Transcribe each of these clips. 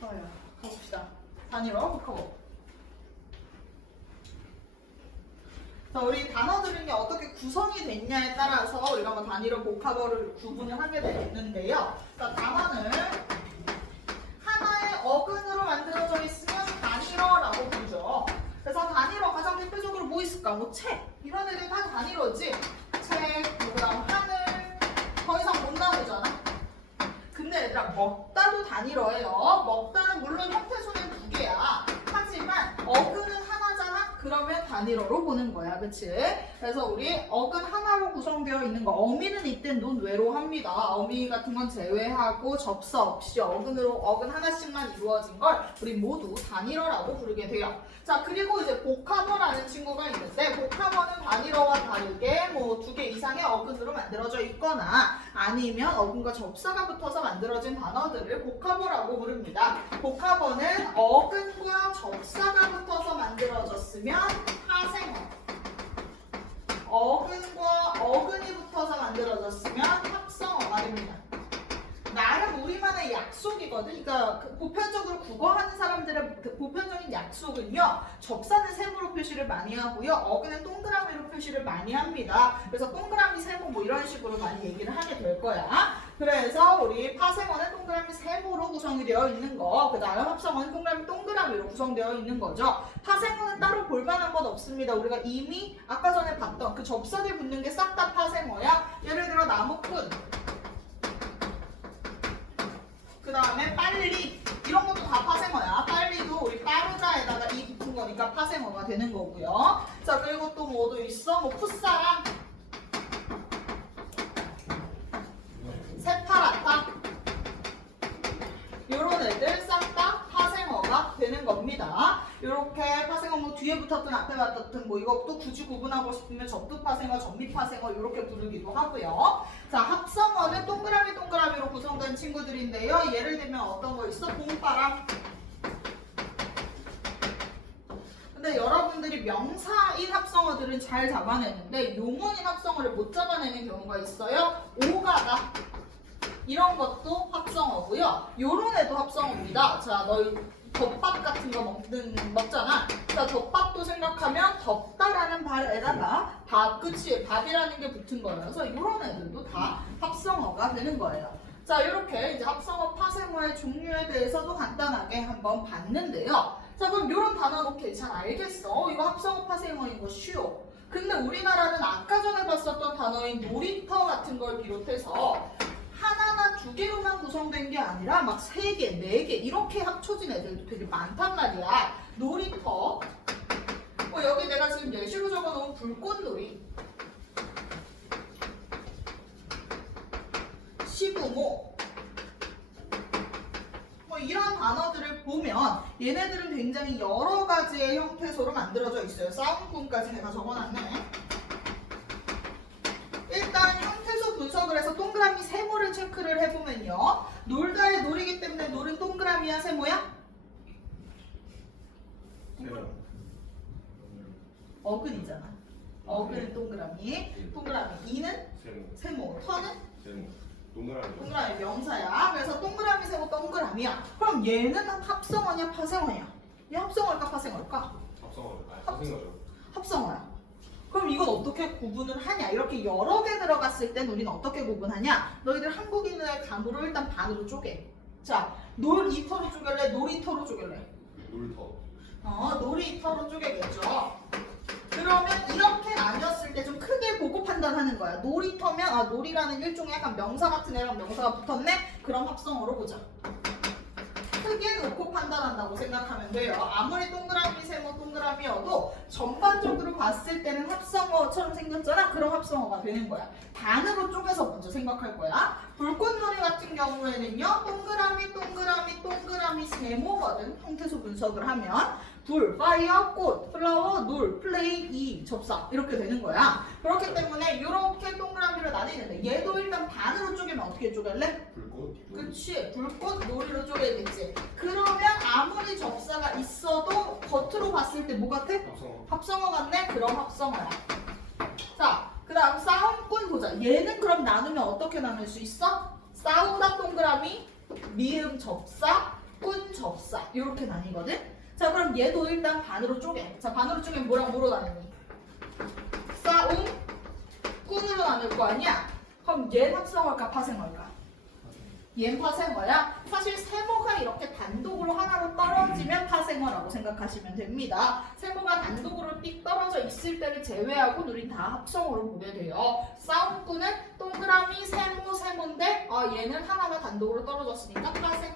좋아요. 가봅시다. 단위로 복합어. 자, 우리 단어들은 어떻게 구성이 됐냐에 따라서 우리가 뭐 단위로 복합어를 구분을 하게 되는데요. 자, 단어는 하나의 어근으로 만들어져 있으면 단위어라고 부르죠. 그래서 단위어 가장 대표적으로 뭐 있을까? 뭐 책. 이런 애들 다 단위어지. 책, 그다음 하늘. 더 이상 못 나오잖아. 근데 얘들아, 먹다도 단위어예요. 먹다는 물론 형태소는 두 개야. 하지만 어근은 하나잖아. 그러면 단위어로 보는 거야, 그치? 그래서 우리 어근 하나로 구성되어 있는 거, 어미는 이때 논외로 합니다. 어미 같은 건 제외하고 접사 없이 어근 하나씩만 이루어진 걸 우리 모두 단위어라고 부르게 돼요. 자, 그리고 이제 복합어라는 친구가 있는데, 복합어는 단위어와 다르게 뭐 두 개 이상의 어근으로 만들어져 있거나 아니면 어근과 접사가 붙어서 만들어진 단어들을 복합어라고 부릅니다. 복합어는 어근과 접사가 붙어서 만들어졌으면 파생어, 어근과 어근이 붙어서 만들어졌으면 합성어가 됩니다. 나름 우리만의 약속이거든. 그러니까 보편적으로 국어 하는 사람들의 보편적인 약속은요, 접사는 세모로 표시를 많이 하고요, 어근은 동그라미로 표시를 많이 합니다. 그래서 동그라미 세모 뭐 이런 식으로 많이 얘기를 하게 될 거야. 그래서 우리 파생어는 동그라미 세모로 구성이 되어 있는 거, 그 다음 합성어는 동그라미로 구성되어 있는 거죠. 파생어는 따로 볼만한 건 없습니다. 우리가 이미 아까 전에 봤던 그 접사들 붙는 게 싹 다 파생어야. 예를 들어 나무꾼, 그 다음에 빨리, 이런 것도 다 파생어야. 빨리도 우리 빠르다에다가 이 붙은 거니까 파생어가 되는 거고요. 자, 그리고 또 뭐도 있어? 뭐 풋사랑, 새파랗다, 요런 애들 싹 다 파생어가 되는 겁니다. 요렇게 파생어 뭐 뒤에 붙었든 앞에 붙었든 뭐 이것도 굳이 구분하고 싶으면 접두 파생어, 전미 파생어 이렇게 부르기도 하고요. 자, 합성어는 동그라미로 구성된 친구들인데요. 예를 들면 어떤 거 있어? 봄바람. 근데 여러분들이 명사인 합성어들은 잘 잡아내는데 용어인 합성어를 못 잡아내는 경우가 있어요. 오가다. 이런 것도 합성어고요. 요런 애도 합성어입니다. 자, 너희 덮밥 같은 거 먹잖아. 자, 덮밥도 생각하면 덮다라는 발에다가 밥, 그치? 밥이라는 게 붙은 거예요. 그래서 이런 애들도 다 합성어가 되는 거예요. 자, 이렇게 이제 합성어, 파생어의 종류에 대해서도 간단하게 한번 봤는데요. 자, 그럼 이런 단어는 오케이, 잘 알겠어. 이거 합성어, 파생어인 거 쉬워. 근데 우리나라는 아까 전에 봤었던 단어인 놀이터 같은 걸 비롯해서 하나나 두 개로만 구성된 게 아니라 막 세 개, 네 개 이렇게 합쳐진 애들도 되게 많단 말이야. 놀이터. 여기 내가 지금 예시로 적어놓은 불꽃놀이, 시부모, 뭐 이런 단어들을 보면 얘네들은 굉장히 여러 가지의 형태소로 만들어져 있어요. 싸움꾼까지 내가 적어놨네. 일단 형태소 분석을 해서 동그라미 세모를 체크를 해보면요, 놀다의 놀이기 때문에 놀은 동그라미야 세모야? 어근이잖아. 어근은 동그라미, 이는 세모, 터는 동그라미 명사야. 그래서 동그라미 세모 동그라미야. 그럼 얘는 합성어냐 파생어냐? 얘 합성어일까 파생어일까? 합성어야. 그럼 이건 어떻게 구분을 하냐? 이렇게 여러 개 들어갔을 땐 우리는 어떻게 구분하냐? 너희들 한국인의 감으로 일단 반으로 쪼개. 자, 놀이터로 쪼갤래? 놀이터로 쪼갤래? 놀이터로 쪼개겠죠. 그러면 이렇게 나뉘었을 때 좀 크게 보고 판단하는 거야. 놀이터면 놀이라는 일종의 약간 명사 같은 애랑 명사가 붙었네? 그럼 합성어로 보자. 크게 놓고 판단한다고 생각하면 돼요. 아무리 동그라미 세모 동그라미여도 전반적으로 봤을 때는 합성어처럼 생겼잖아. 그럼 합성어가 되는 거야. 반으로 쪼개서 먼저 생각할 거야. 불꽃놀이 같은 경우에는요, 동그라미 세모거든. 형태소 분석을 하면 불, 파이어, 꽃, 플라워, 놀, 플레이, 이, 접사 이렇게 되는 거야. 그렇기 때문에 이렇게 동그라미로 나뉘는데 얘도 일단 반으로 쪼개면 어떻게 쪼갤래? 불꽃? 그치, 불꽃, 놀이로 쪼개야겠지. 그러면 아무리 접사가 있어도 겉으로 봤을 때 뭐 같아? 합성어 같네? 그럼 합성어야. 자, 그 다음 싸움꾼 보자. 얘는 그럼 나누면 어떻게 나눌 수 있어? 싸우다 동그라미, 미음 접사, 꾼 접사. 이렇게 나뉘거든. 자, 그럼 얘도 일단 반으로 쪼개. 자, 반으로 쪼개면 뭐랑 뭐로 나누니? 싸움, 꾼으로 나눌 거 아니야? 그럼 얘 합성어일까 파생어일까? 얘는 파생어야. 사실 세모가 이렇게 단독으로 하나로 떨어지면 파생어라고 생각하시면 됩니다. 세모가 단독으로 띡 떨어져 있을 때를 제외하고 우린 다 합성어로 보게 돼요. 싸움꾼은 동그라미 세모 세모인데 얘는 하나가 단독으로 떨어졌으니까 파생어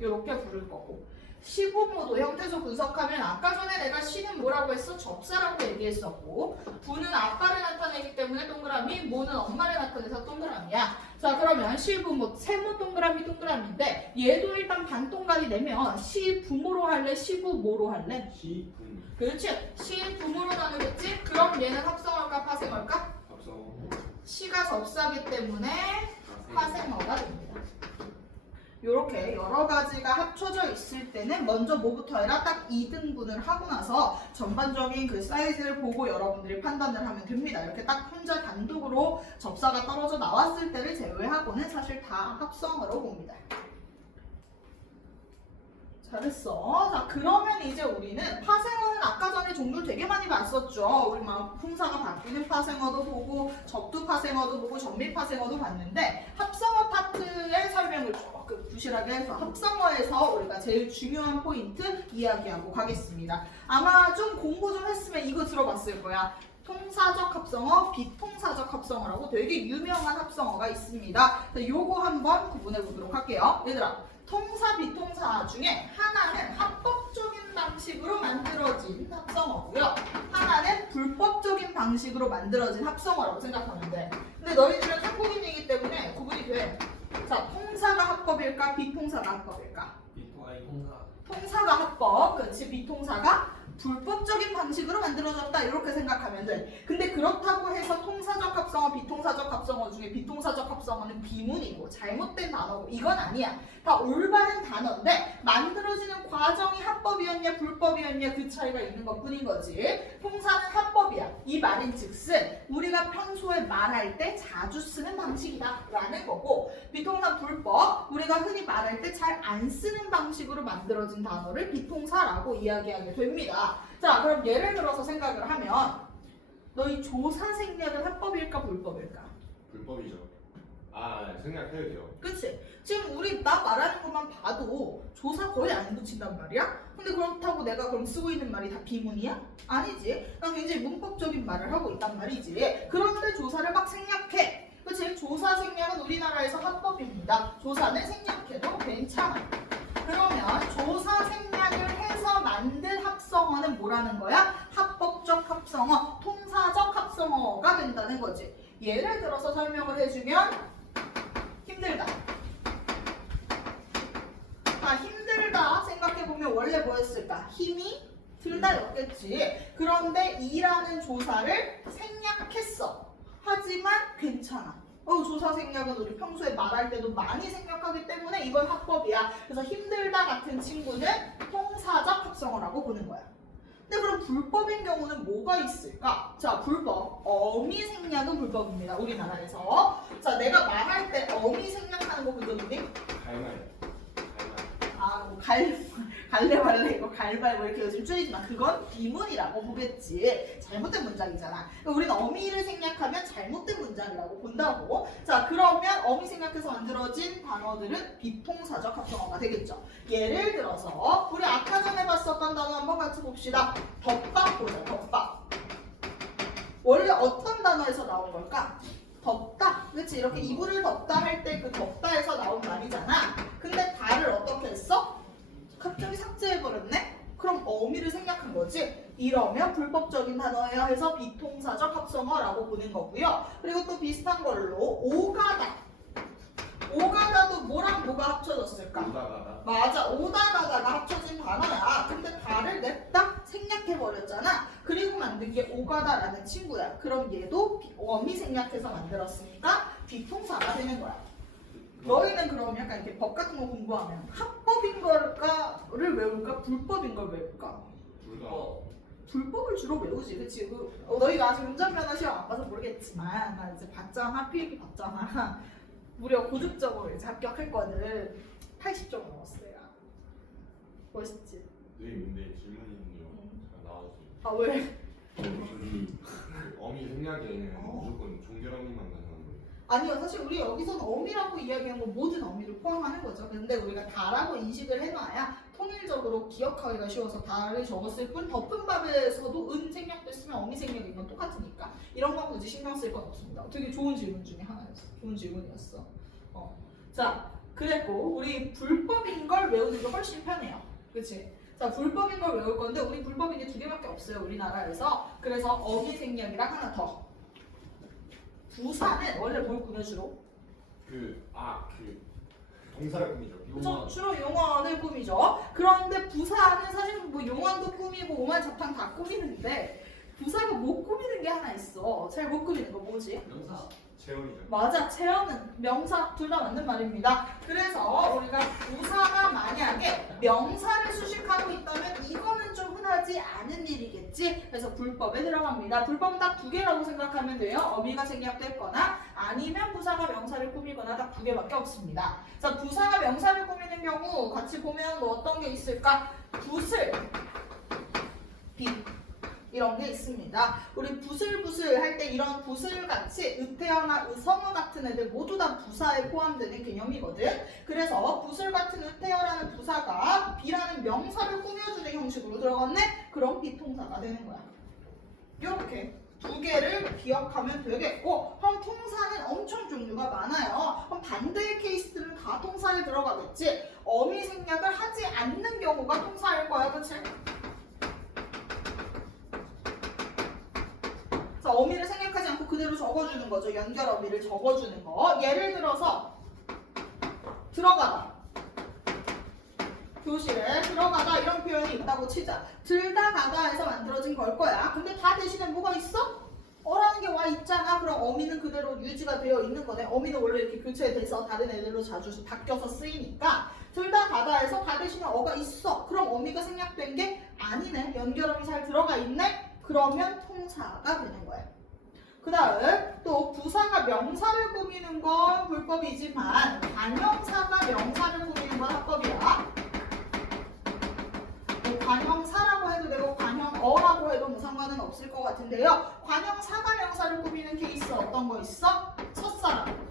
이렇게 부를 거고. 15모도 형태소 분석하면 아까 전에 내가 시는 뭐라고 했어? 접사라고 얘기했었고 부는 아빠를 나타내기 때문에 동그라미, 모는 엄마를 나타내서 동그라미야. 자, 그러면 시부모, 세모 동그라미 동그라미인데 얘도 일단 반동간이 되면 시부모로 할래? 시부모로 할래? 시분 그렇지. 시부모로 나누겠지? 그럼 얘는 합성어일까 파생어일까? 합성어 시가 접사기 때문에 파생어가 됩니다. 이렇게 여러 가지가 합쳐져 있을 때는 먼저 뭐부터 해라? 딱 2등분을 하고 나서 전반적인 그 사이즈를 보고 여러분들이 판단을 하면 됩니다. 이렇게 딱 혼자 단독으로 접사가 떨어져 나왔을 때를 제외하고는 사실 다 합성어로 봅니다. 잘했어. 자, 그러면 이제 우리는 파생어는 아까 전에 종류 되게 많이 봤었죠. 우리 막 품사가 바뀌는 파생어도 보고 접두 파생어도 보고 전미 파생어도 봤는데 합성어 파트의 설명을 조금 부실하게 해서 합성어에서 우리가 제일 중요한 포인트 이야기하고 가겠습니다. 아마 좀 공부 좀 했으면 이거 들어봤을 거야. 통사적 합성어, 비통사적 합성어라고 되게 유명한 합성어가 있습니다. 요거 한번 구분해 보도록 할게요. 얘들아, 통사, 비통사 중에 하나는 합법적인 방식으로 만들어진 합성어고요. 하나는 불법적인 방식으로 만들어진 합성어라고 생각하면 돼. 근데 너희들은 한국인이기 때문에 구분이 돼. 자, 통사가 합법일까? 비통사가 합법일까? 통사가 합법, 그렇지. 비통사가 불법적인 방식으로 만들어졌다 이렇게 생각하면 돼. 근데 그렇다고 해서 통사적 합성어, 비통사적 합성어 중에 비통사적 합성어는 비문이고 잘못된 단어고 이건 아니야. 다 올바른 단어인데 만들어지는 과정이 합법이었냐 불법이었냐 그 차이가 있는 것뿐인 거지. 통사는 합법이야. 이 말인즉슨 우리가 평소에 말할 때 자주 쓰는 방식이다 라는 거고, 비통사 불법, 우리가 흔히 말할 때 잘 안 쓰는 방식으로 만들어진 단어를 비통사라고 이야기하게 됩니다. 자, 그럼 예를 들어서 생각을 하면 너희 조사 생략은 합법일까 불법일까? 불법이죠. 생각해도 돼요. 그치? 지금 우리 나 말하는 것만 봐도 조사 거의 안 붙인단 말이야? 근데 그렇다고 내가 그럼 쓰고 있는 말이 다 비문이야? 아니지. 난 굉장히 문법적인 말을 하고 있단 말이지. 그런데 조사를 막 생략해. 그치? 조사 생략은 우리나라에서 합법입니다. 조사는 생략해도 괜찮아. 그러면 조사 생략을 해서 만든 합성어는 뭐라는 거야? 합법적 합성어, 통사적 합성어가 된다는 거지. 예를 들어서 설명을 해주면 힘들다. 힘들다 생각해보면 원래 뭐였을까? 힘이 들다였겠지. 그런데 이라는 조사를 생략했어. 하지만 괜찮아. 조사 생략은 우리 평소에 말할 때도 많이 생략하기 때문에 이건 합법이야. 그래서 힘들다 같은 친구는 통사적 합성어라고 보는 거야. 근데 그럼 불법인 경우는 뭐가 있을까? 자, 불법. 어미 생략은 불법입니다. 우리나라에서. 자, 내가 말할 때 어미 생략하는 거 그거니? 갈말. 갈래말래 이거 갈발 뭐 이렇게 요즘 줄이지만 그건 비문이라고 보겠지. 잘못된 문장이잖아. 그러니까 우리는 어미를 생략하면 잘못된 문장이라고 본다고. 자, 그러면 어미 생략해서 만들어진 단어들은 비통사적 합성어가 되겠죠. 예를 들어서 우리 아까 전에 봤었던 단어 한번 같이 봅시다. 덮밥 보자. 덮밥. 원래 어떤 단어에서 나온 걸까? 덮다. 그렇지? 이렇게 이불을 덮다 할 때 그 덮다에서 나온 말이잖아. 근데 다를 어떻게 했어? 갑자기 삭제해버렸네? 그럼 어미를 생략한 거지? 이러면 불법적인 단어여야 해서 비통사적 합성어라고 보는 거고요. 그리고 또 비슷한 걸로 오가다. 오가다도 뭐랑 뭐가 합쳐졌을까? 오다가다. 맞아. 오다가다가 합쳐진 단어야. 근데 다를 냈다? 생략해버렸잖아. 그리고 만든 게 오가다라는 친구야. 그럼 얘도 어미 생략해서 만들었으니까 비통사가 되는 거야. 너희는 그럼 약간 이렇게 법 같은 거 공부하면 합법인 걸까를 외울까? 불법인 걸 외울까? 둘 다. 불법을 주로 외우지. 그치? 너희가 아직 운전면허 시험 안 봐서 모르겠지만 나 이제 봤잖아. 필기 봤잖아. 무려 고득점으로 이제 합격했거든. 80점 넘었어 내가. 멋있지? 근데 질문이요. 잘 나와주세요. 아 왜? 저기 어미 생략에는 무조건 종결어미만 가능한 거예요. 아니요, 사실 우리 여기서는 어미라고 이야기한 건 모든 어미를 포함하는 거죠. 근데 우리가 다라고 인식을 해놔야 통일적으로 기억하기가 쉬워서 다를 적었을 뿐 덮은 밥에서도 은 생략됐으면 어미 생략인 건 똑같으니까 이런 건 굳이 신경 쓸 건 없습니다. 되게 좋은 질문 중에 하나였어. 좋은 질문이었어. 자, 그랬고 우리 불법인 걸 외우는 게 훨씬 편해요. 그치? 자, 불법인 걸 외울 건데 우리 불법인 게 두 개밖에 없어요. 우리나라에서. 그래서 어미 생략이랑 하나 더. 부사는 원래 뭘 꾸며 주로? 동사를 꾸미죠. 그쵸? 주로 용언을 꾸미죠. 그런데 부사는 사실 뭐 용언도 꾸미고 오만잡탕 다 꾸미는데 부사가 못 꾸미는 게 하나 있어. 잘 못 꾸미는 거 뭐지? 명사. 체험이죠. 맞아. 체어는 명사 둘 다 맞는 말입니다. 그래서 우리가 부사가 만약에 명사를 수식하고 있다면 이거는 좀 흔하지 않은 일이겠지. 그래서 불법에 들어갑니다. 불법은 딱 두 개라고 생각하면 돼요. 어미가 생략됐거나 아니면 부사가 명사를 꾸미거나 딱 두 개밖에 없습니다. 자, 부사가 명사를 꾸미는 경우 같이 보면 뭐 어떤 게 있을까? 붓을, 빛 이런 게 있습니다. 우리 부슬부슬 할 때 이런 부슬같이 의태어나 의성어 같은 애들 모두 다 부사에 포함되는 개념이거든. 그래서 부슬 같은 의태어라는 부사가 비라는 명사를 꾸며주는 형식으로 들어갔네? 그럼 비통사가 되는 거야. 이렇게 두 개를 기억하면 되겠고, 그럼 통사는 엄청 종류가 많아요. 그럼 반대의 케이스들은 다 통사에 들어가겠지. 어미 생략을 하지 않는 경우가 통사일 거야, 그치? 어미를 생략하지 않고 그대로 적어주는 거죠. 연결 어미를 적어주는 거. 예를 들어서 들어가다. 교실에 들어가다 이런 표현이 있다고 치자. 들다 가다에서 만들어진 걸 거야. 근데 다 대신에 뭐가 있어? 어라는 게 와 있잖아. 그럼 어미는 그대로 유지가 되어 있는 거네. 어미는 원래 이렇게 교체돼서 다른 애들로 자주 바뀌어서 쓰이니까 들다 가다에서 다 대신에 어가 있어. 그럼 어미가 생략된 게 아니네. 연결어미 잘 들어가 있네. 그러면 통사가 되는 거예요. 그 다음 또 부사가 명사를 꾸미는 건 불법이지만 관형사가 명사를 꾸미는 건 합법이야. 뭐 관형사라고 해도 되고 관형어라고 해도 뭐 상관은 없을 것 같은데요. 관형사가 명사를 꾸미는 케이스 어떤 거 있어? 첫사랑.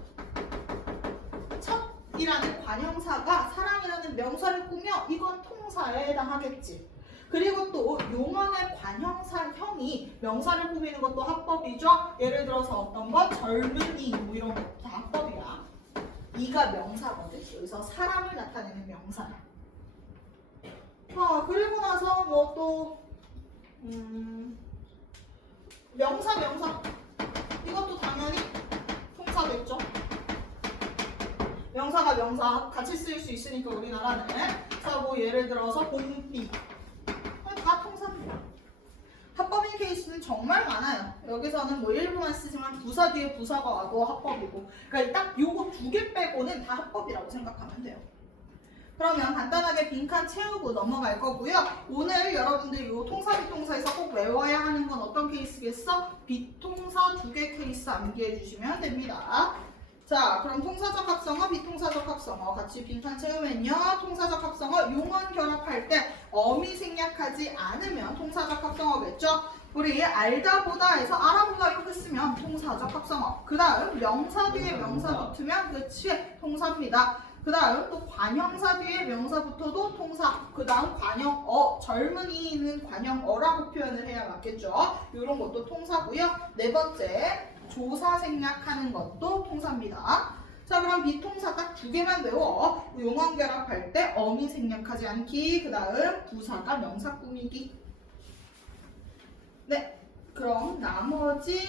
첫이라는 관형사가 사랑이라는 명사를 꾸며 이건 통사에 해당하겠지. 그리고 또 용언의 관형사형이 명사를 꾸미는 것도 합법이죠. 예를 들어서 어떤 거 젊은이 뭐 이런 거 다 합법이야. 이가 명사거든. 여기서 사람을 나타내는 명사야. 그리고 나서 뭐 또 명사 이것도 당연히 통사겠죠. 명사가 명사 같이 쓰일 수 있으니까 우리나라는. 자, 뭐 예를 들어서 봄비 다 통사입니다. 합법인 케이스는 정말 많아요. 여기서는 뭐 일부만 쓰지만 부사 뒤에 부사가 와도 합법이고, 그러니까 딱 요거 두 개 빼고는 다 합법이라고 생각하면 돼요. 그러면 간단하게 빈칸 채우고 넘어갈 거고요. 오늘 여러분들 요 통사 비통사에서 꼭 외워야 하는 건 어떤 케이스겠어? 비통사 두 개 케이스 암기해 주시면 됩니다. 자, 그럼 통사적 합성어, 비통사적 합성어 같이 빈칸 채우면요. 통사적 합성어 용언 결합할 때 어미 생략하지 않으면 통사적 합성어겠죠. 우리 알다 보다에서 알아보다 이렇게 쓰면 통사적 합성어. 그 다음 명사 뒤에 명사 붙으면 그치 통사입니다. 그 다음 또 관형사 뒤에 명사 붙어도 통사. 그 다음 관형어, 젊은이는 관형어라고 표현을 해야 맞겠죠. 이런 것도 통사고요. 네 번째 조사 생략하는 것도 통사입니다. 자, 그럼 비통사 딱 두 개만 외워. 용언 결합할 때 어미 생략하지 않기. 그 다음 부사가 명사 꾸미기. 네, 그럼 나머지